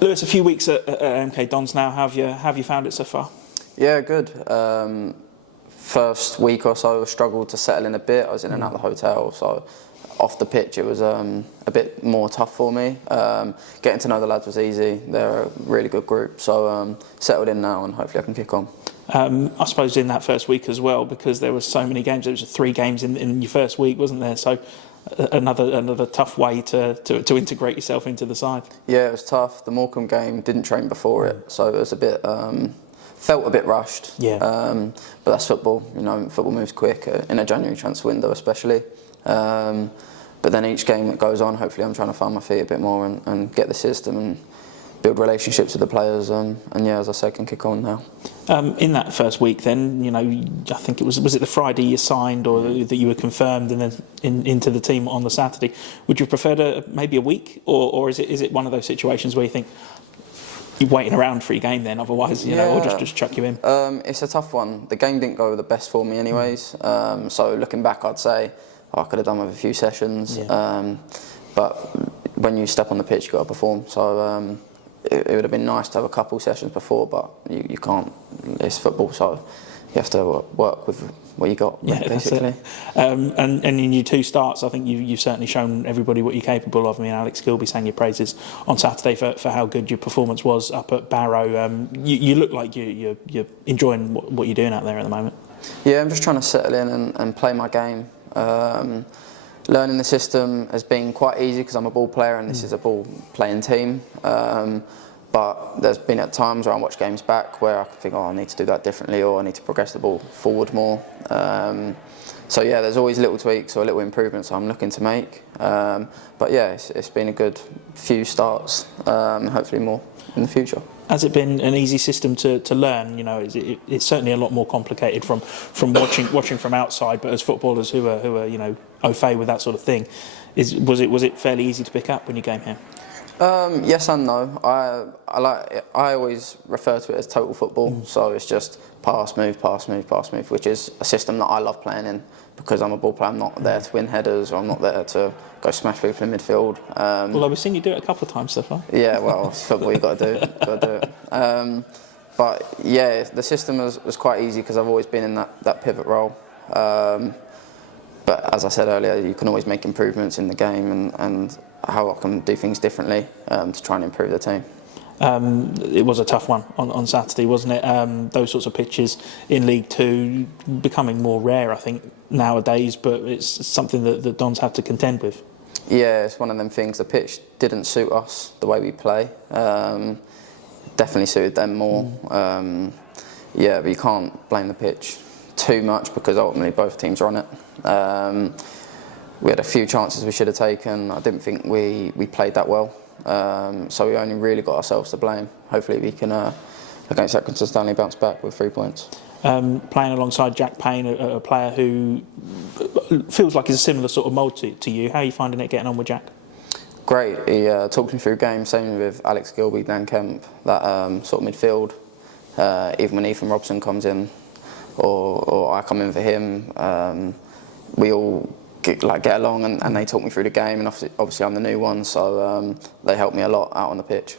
Lewis, a few weeks at MK Dons now. How have you found it so far? Yeah, good. First week or so, I struggled to settle in a bit. I was in and out of the hotel, so off the pitch it was a bit more tough for me. Getting to know the lads was easy. They're a really good group, so settled in now and hopefully I can kick on. I suppose in that first week as well, because there were so many games. There was 3 games in your first week, wasn't there? So another tough way to integrate yourself into the side. Yeah, it was tough. The Morecambe game, didn't train before it, so it was a bit felt a bit rushed. Yeah. But that's football. You know, football moves quick in a January transfer window, especially. But then each game that goes on, hopefully I'm trying to find my feet a bit more and get the system and build relationships with the players, and yeah, as I say, can kick on now. In that first week, then, you know, I think it was it the Friday you signed, or that you were confirmed, and then into the team on the Saturday. Would you prefer maybe a week, or is it one of those situations where you think you're waiting around for your game then, otherwise, you know, or just chuck you in? It's a tough one. The game didn't go the best for me, anyways. So looking back, I'd say I could have done with a few sessions. Yeah. But when you step on the pitch, you got to perform. So. It would have been nice to have a couple sessions before, but you can't. It's football, so you have to work with what you got, basically. And in your 2 starts, I think you've certainly shown everybody what you're capable of. I mean, Alex Gilby sang your praises on Saturday for how good your performance was up at Barrow. You look like you're enjoying what you're doing out there at the moment. Yeah, I'm just trying to settle in and play my game. Learning the system has been quite easy because I'm a ball player and this is a ball playing team. But there's been at times where I watch games back where I think, I need to do that differently, or I need to progress the ball forward more. So yeah, there's always little tweaks or little improvements I'm looking to make. But yeah, it's been a good few starts, hopefully more in the future. Has it been an easy system to learn? You know, it's certainly a lot more complicated from watching from outside. But as footballers who are you know, au fait with that sort of thing, was it fairly easy to pick up when you came here? Yes and no. I always refer to it as total football. So it's just pass, move, pass, move, pass, move, which is a system that I love playing in because I'm a ball player. I'm not there to win headers, or I'm not there to go smash people in midfield. Well, I've seen you do it a couple of times so far. Yeah, well, it's football. You've got to do it. Got to do it. But yeah, the system was quite easy because I've always been in that pivot role. But as I said earlier, you can always make improvements in the game and how I can do things differently to try and improve the team. It was a tough one on Saturday, wasn't it? Those sorts of pitches in League Two becoming more rare, I think, nowadays, but it's something that the Dons have to contend with. Yeah, it's one of them things. The pitch didn't suit us the way we play. Definitely suited them more. Yeah, but you can't blame the pitch too much because ultimately both teams are on it. We had a few chances we should have taken. I didn't think we played that well. So we only really got ourselves to blame. Hopefully we can, against Accrington Stanley, bounce back with 3 points. Playing alongside Jack Payne, a player who feels like he's a similar sort of mould to you. How are you finding it getting on with Jack? Great. He talked me through games, same with Alex Gilby, Dan Kemp, that sort of midfield. Even when Ethan Robson comes in, or I come in for him, we all get along and they talk me through the game, and obviously I'm the new one, so they help me a lot out on the pitch.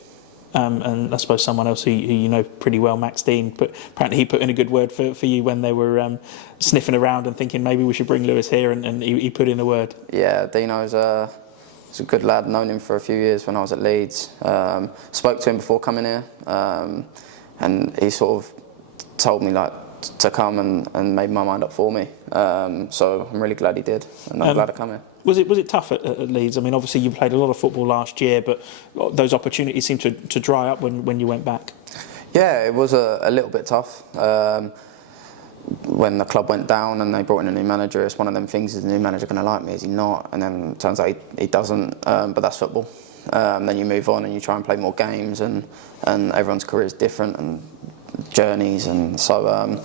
And I suppose someone else who you know pretty well, Max Dean, apparently he put in a good word for you when they were sniffing around and thinking maybe we should bring Lewis here, and he put in a word. Yeah, Dino's he's a good lad, known him for a few years when I was at Leeds. Spoke to him before coming here, and he sort of told me to come and made my mind up for me. So I'm really glad he did, and I'm glad to come here. Was it tough at Leeds? I mean, obviously you played a lot of football last year, but those opportunities seemed to dry up when you went back. Yeah, it was a little bit tough. When the club went down and they brought in a new manager, it's one of them things: is the new manager going to like me? Is he not? And then it turns out he doesn't. But that's football. Then you move on and you try and play more games, and everyone's career is different and journeys, and so.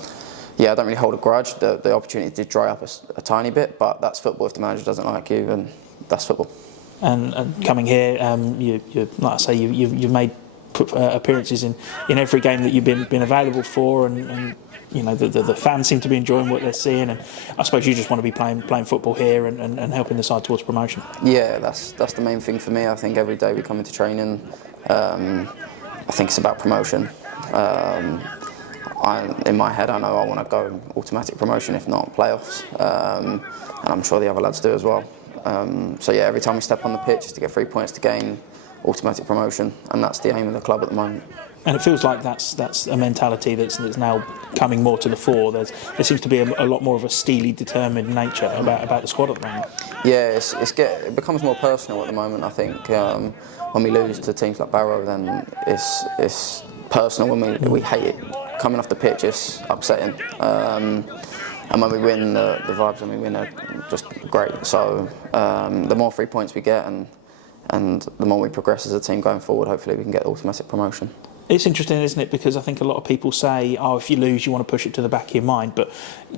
Yeah, I don't really hold a grudge. The opportunity did dry up a tiny bit, but that's football. If the manager doesn't like you, and that's football. And coming here, you like I say, you've made appearances in every game that you've been available for, and you know the fans seem to be enjoying what they're seeing, and I suppose you just want to be playing football here and helping the side towards promotion. Yeah, that's the main thing for me. I think every day we come into training. I think it's about promotion. In my head, I know I want to go automatic promotion, if not playoffs, and I'm sure the other lads do as well. So yeah, every time we step on the pitch, is to get 3 points to gain automatic promotion, and that's the aim of the club at the moment. And it feels like that's a mentality that's now coming more to the fore. There seems to be a lot more of a steely, determined nature about the squad at the moment. Yeah, it becomes more personal at the moment. I think when we lose to teams like Barrow, then it's personal. When we hate it coming off the pitch, it's upsetting. And when we win, the vibes when we win are just great. So the more 3 points we get, and the more we progress as a team going forward, hopefully we can get automatic promotion. It's interesting, isn't it? Because I think a lot of people say, "Oh, if you lose, you want to push it to the back of your mind." But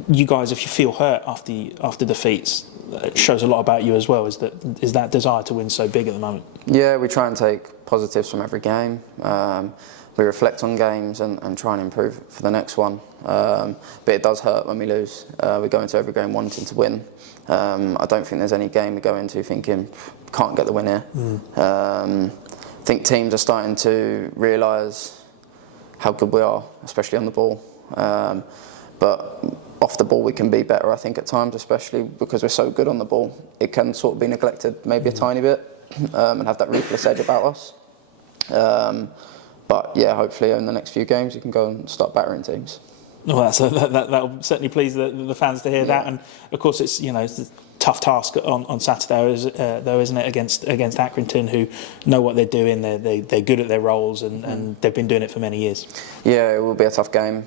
you guys, if you feel hurt after defeats, it shows a lot about you as well. Is that desire to win so big at the moment? Yeah, we try and take positives from every game. We reflect on games and try and improve for the next one. But it does hurt when we lose. We go into every game wanting to win. I don't think there's any game we go into thinking can't get the win here. I think teams are starting to realise how good we are, especially on the ball. But off the ball we can be better, I think, at times, especially because we're so good on the ball. It can sort of be neglected maybe a tiny bit and have that ruthless edge about us. But yeah, hopefully in the next few games we can go and start battering teams. Well, that'll certainly please the fans to hear that, and of course it's it's a tough task on Saturday, though, isn't it? Against Accrington, who know what they're doing. They're good at their roles, and they've been doing it for many years. Yeah, it will be a tough game.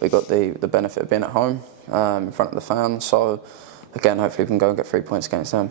We got the benefit of being at home in front of the fans, so again, hopefully we can go and get 3 points against them.